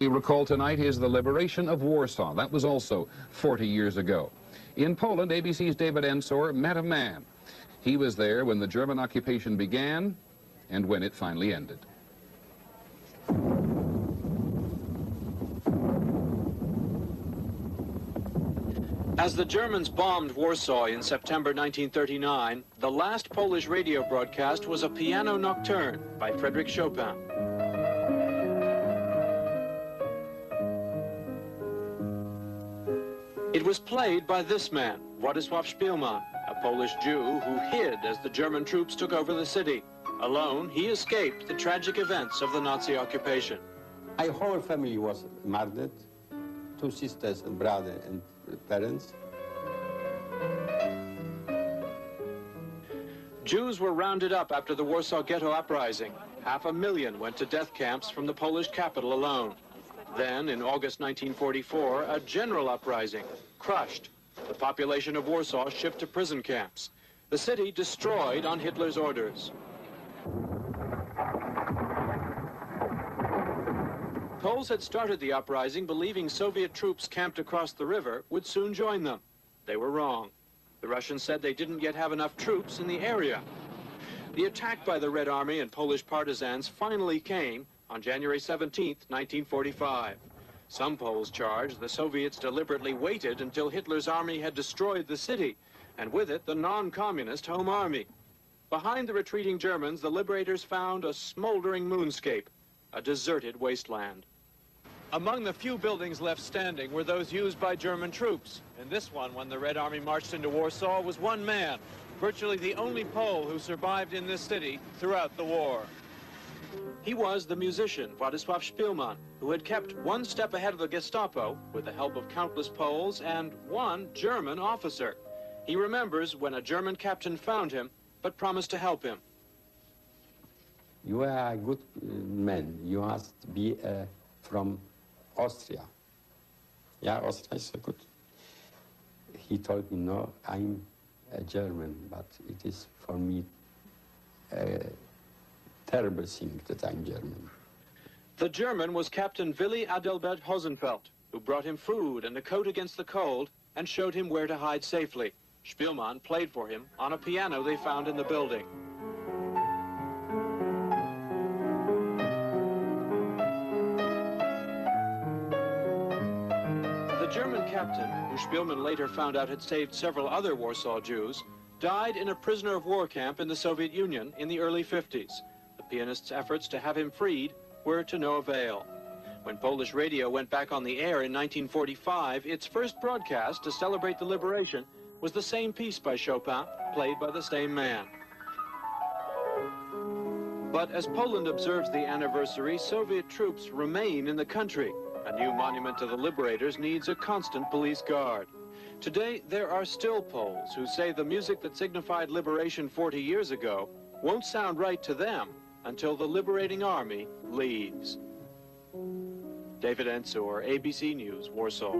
We recall tonight is the liberation of Warsaw. That was also 40 years ago. In Poland, ABC's David Ensor met a man. He was there when the German occupation began and when it finally ended. As the Germans bombed Warsaw in September 1939, the last Polish radio broadcast was a piano nocturne by Frédéric Chopin. It was played by this man, Wladyslaw Szpilman, a Polish Jew who hid as the German troops took over the city. Alone, he escaped the tragic events of the Nazi occupation. My whole family was murdered, 2 sisters and brother and parents. Jews were rounded up after the Warsaw Ghetto uprising. 500,000 went to death camps from the Polish capital alone. Then, in August 1944, a general uprising crushed. The population of Warsaw shipped to prison camps. The city destroyed on Hitler's orders. Poles had started the uprising believing Soviet troops camped across the river would soon join them. They were wrong. The Russians said they didn't yet have enough troops in the area. The attack by the Red Army and Polish partisans finally came on January 17, 1945. Some Poles charged the Soviets deliberately waited until Hitler's army had destroyed the city, and with it the non-communist Home Army. Behind the retreating Germans, the liberators found a smoldering moonscape, a deserted wasteland. Among the few buildings left standing were those used by German troops. And this one, when the Red Army marched into Warsaw, was one man, virtually the only Pole who survived in this city throughout the war. He was the musician, Wladyslaw Szpilman, who had kept one step ahead of the Gestapo with the help of countless Poles and one German officer. He remembers when a German captain found him, but promised to help him. You are a good man. You must be from Austria. Yeah, Austria is good. He told me, no, I'm a German, but it is for me a terrible thing that I'm German. The German was Captain Willi Adelbert Hosenfeld, who brought him food and a coat against the cold and showed him where to hide safely. Szpilman played for him on a piano they found in the building. The German captain, who Szpilman later found out had saved several other Warsaw Jews, died in a prisoner of war camp in the Soviet Union in the early 50s. The pianist's efforts to have him freed were to no avail. When Polish radio went back on the air in 1945, its first broadcast to celebrate the liberation was the same piece by Chopin, played by the same man. But as Poland observes the anniversary, Soviet troops remain in the country. A new monument to the liberators needs a constant police guard. Today, there are still Poles who say the music that signified liberation 40 years ago won't sound right to them until the liberating army leaves. David Ensor, ABC News, Warsaw.